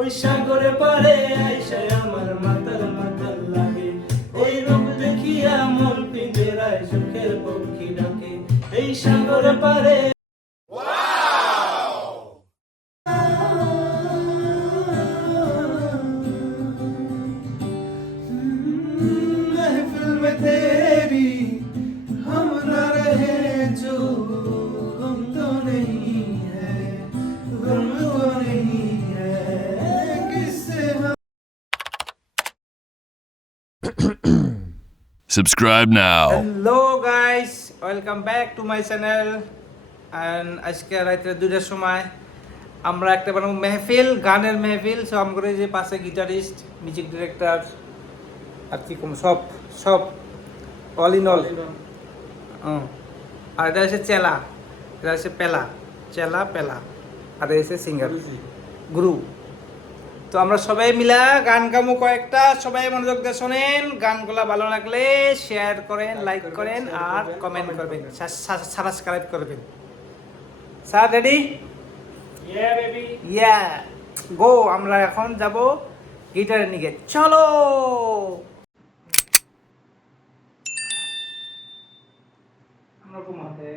ওই সাগরে পারে আইসায় আমার মাতাল মাতাল লাগে, ওই রূপ দেখিয়া মন পিঞ্জরায় সুখের পক্ষী ডাকে, এই সাগরে পারে। महफिल में तेरी हम न रहे जो हम तो नहीं है, गम तो नहीं है, किससे हम। Subscribe now. Hello guys, welcome back to my channel. And আজকে রাতে 2টার সময় আমরা একটা বানাবো মেহফিল, গানের মেহফিল। সো আমরা যে পাশে গিটারিস্ট, মিউজিক ডিরেক্টর আর কি কম সব অল ইন অল। আর এটা হচ্ছে চেলা, এটা হচ্ছে পেলা, চেলা পেলা, আর এটা হচ্ছে সিঙ্গার গুরু। তো আমরা সবাই মিলা গান গামু কয়েকটা, সবাই মনোযোগ দিয়ে শোনেন। গানগুলা ভালো লাগলে শেয়ার করেন, লাইক করেন আর কমেন্ট করবেন, সাবস্ক্রাইব করবেন। Sir ready? ইয়া বেবি, ইয়া গো। আমরা এখন যাব গিটারের নিকে, চলো। আমরা ঘুমাতে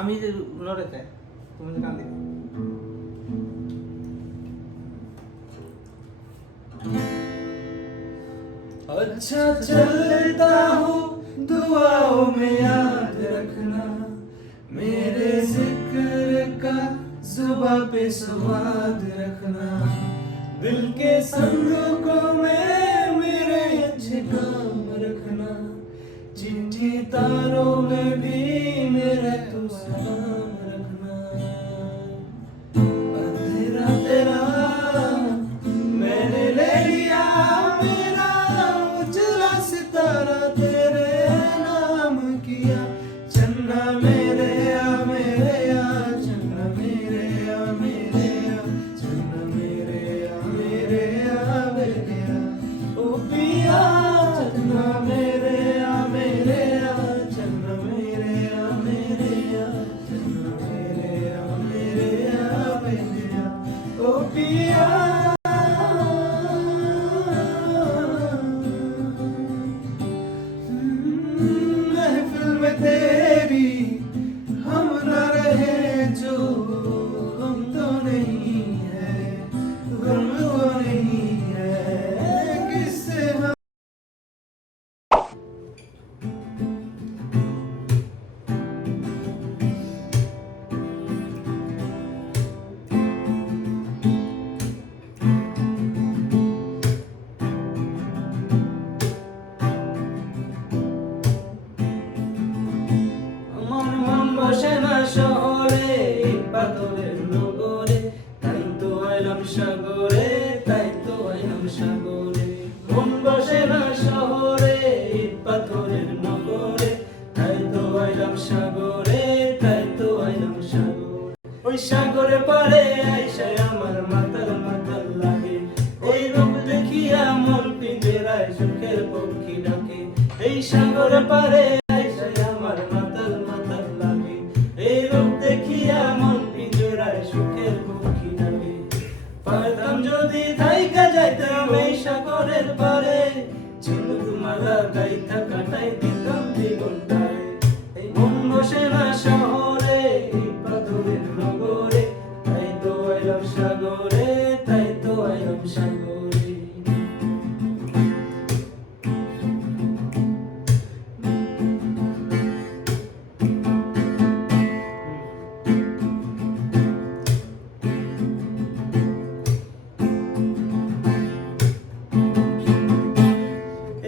আমি যে লড়েতে তুমি কান দিবে। अच्छा चलता हूँ दुआओं में याद रखना, मेरे जिक्र का जुबां पे स्वाद रखना, दिल के संदूकों में मेरे अच्छे काम रखना, चिट्ठी तारों में भी मेरा तू सलाम रखना। अंधेरा तेरा मैंने ले लिया, मेरा उजला सितारा तेरे नाम किया, चन्ना मेरे आ मेरे आ, चन्ना मेरे आ मेरे आ, चन्ना मेरे आ मेरे आ मेरे आ, ओ पिया चन्ना मेरे आ मेरे आ, चन्ना मेरे आ मेरे आ, चन्ना मेरे आ मेरे आ मेरे आ, ओ पिया। महफिल में तेरी हम न रहे जो हम तो नहीं है, गम तो नहीं है, किससे हम। আমার মন বসে না শহরে, পাথরের নগরে, তাই তো আইলাম সাগরে, তাই তো আইলাম সাগরে। মন বসে না শহরে, পাথরের নগরে, তাই তো আইলাম সাগরে, তাই তো আইলাম সাগরে। ওই সাগরে পারে আইসায় আমার মাতাল মাতাল লাগে, ওই রূপ দেখিয়া মন পিঞ্জরায় সুখের পক্ষী ডাকে, এই সাগরে পারে আইসায় আমার মাতাল মাতাল লাগে, এই রূপ দেখিয়া মন পিঞ্জরায় সুখের পক্ষী ডাকে। পারতাম যদি থাইকা যাইতাম এই সাগরের পারে, ঝিনুক মালা গাইতা কাটাই দিতাম জীবনটারে। এই মন বসে না শহরে, পাথরের নগরে, তাই তো আইলাম সাগরে, তাই তো আইলাম সাগরে।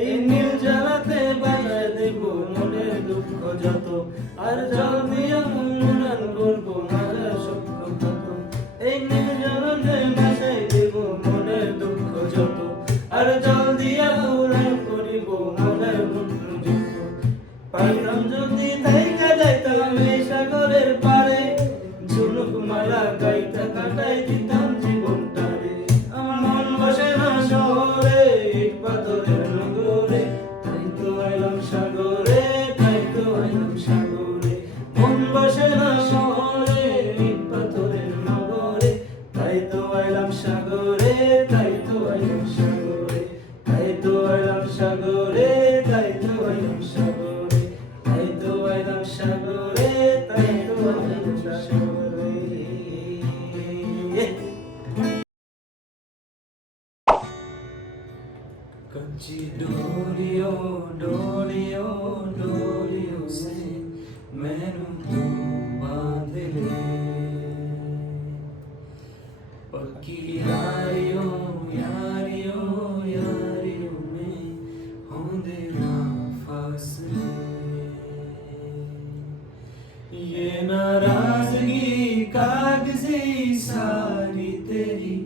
এই নীল জ্বালাতে বাজায় দেব মনের দুঃখ যত, আর জল দিয়ে মুন্ডন করবো মাজার সূক্ষ্ম ক্ষত। এই নীল জ্বালাতে বাজায় দেব মনের দুঃখ যত, আর জল দিয়া উড়ান করিব মাজার দুঃখ যত। পাইলাম যদি থাইকা যাইতাম এই সাগরের পারে, ঝুনুক মালা গাইতা কাটাই দিতাম জীবনটারে। আমার মন বসে না শহরে, ইট পাথরের নগরে, তাই তো আইলাম সাগরে, তাই তো আইলাম সাগরে। মন বসে না শহরে, ইট পাথরের নগরে, তাই তো আইলাম সাগরে, তাই তো আইলাম সাগরে, তাই তো আইলাম সাগরে, তাই তো আইলাম সাগরে, তাই তো আইলাম সাগরে, তাই তো আইলাম সাগরে। कच्ची डोरियों डोरियों डोरियों से मैनू तू बांध ले, पक्की यारियों यारियों यारियों में होंदे ना फासले। ये नाराजगी कागजी सारी तेरी,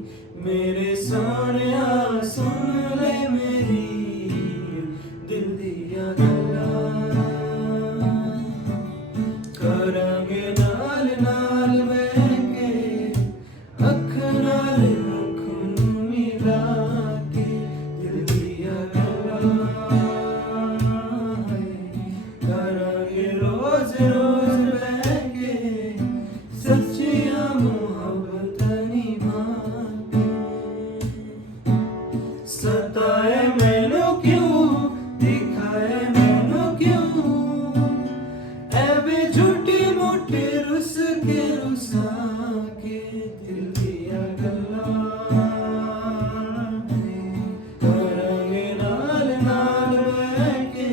मेरे सोनिया सुन ले मेरी दिल दिया गल्ला, करांगे नाल नाल बहके अख नाल अख नू मिला के, दिल दिया गल्ला करांगे रोज रोज बहके सच्चियां मोहब्बत निभा के। सताए मैनू क्यों, दिखाए मैनू क्यों, ऐबे झूठी मोटी रुस के रुसा के, दिल दिया गल्ला करांगे नाल नाल बहके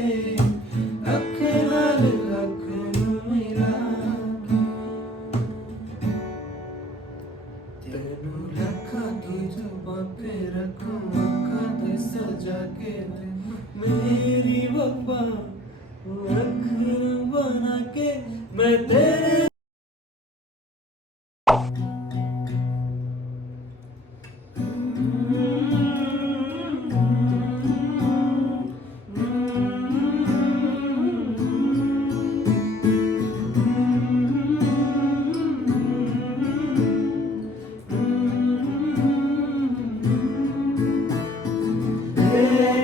अख नाल अख नू मिला के। तेनू लखा की जुबां पे रखूं अखां ते सजा के, मेरी वफा अखर बना के मैं तेरे।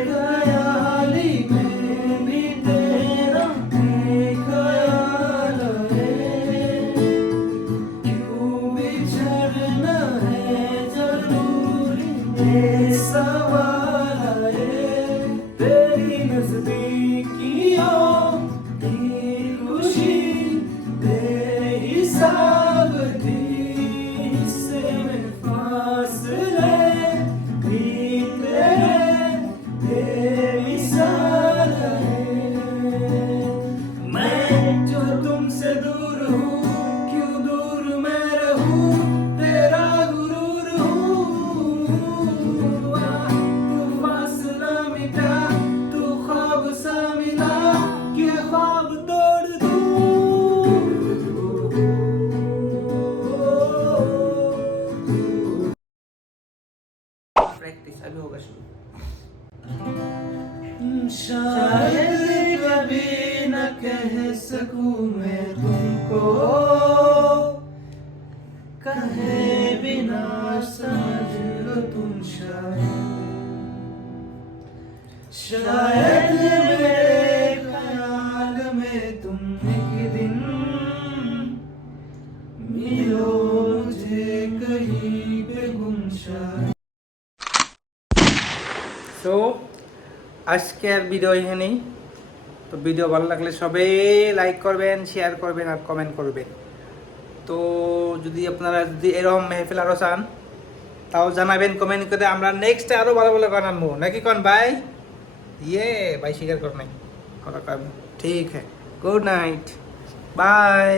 ख्याली में भी तेरा ख्याल है, क्यों बिछड़ना है जरूरी ये सवाल है। तेरी नजदीकियों की खुशी बेहिसाब थी, इससे में फासले भी तेरी साल है। मैं जो तुमसे दूर हूँ, क्यों दूर मैं रहूँ, तेरा गुरूर हूँ। तू फासला मिटा, तू ख्वाब सा मिला, कि ख्वाब तोड़ दूँ। प्रैक्टिस अभी होगा शुरू। शायद कभी न कह सकूं मैं तुमको, कहे बिना समझ लो तुम शायद, शायद मेरे ख्याल में तुम एक दिन मिलो मुझे कहीं पे गुम शायद। তো আজকের ভিডিও এখানেই। তো ভিডিও ভালো লাগলে সবাই লাইক করবেন, শেয়ার করবেন আর কমেন্ট করবেন। তো যদি আপনারা যদি এরকম মেহফিল আরও চান তাও জানাবেন কমেন্ট করে, আমরা নেক্সটে আরও ভালো ভালো গান আনবো নাকি কন ভাই? ইয়ে ভাই স্বীকার কর নাই কথা কম। ঠিক হ্যাঁ, গুড নাইট, বাই।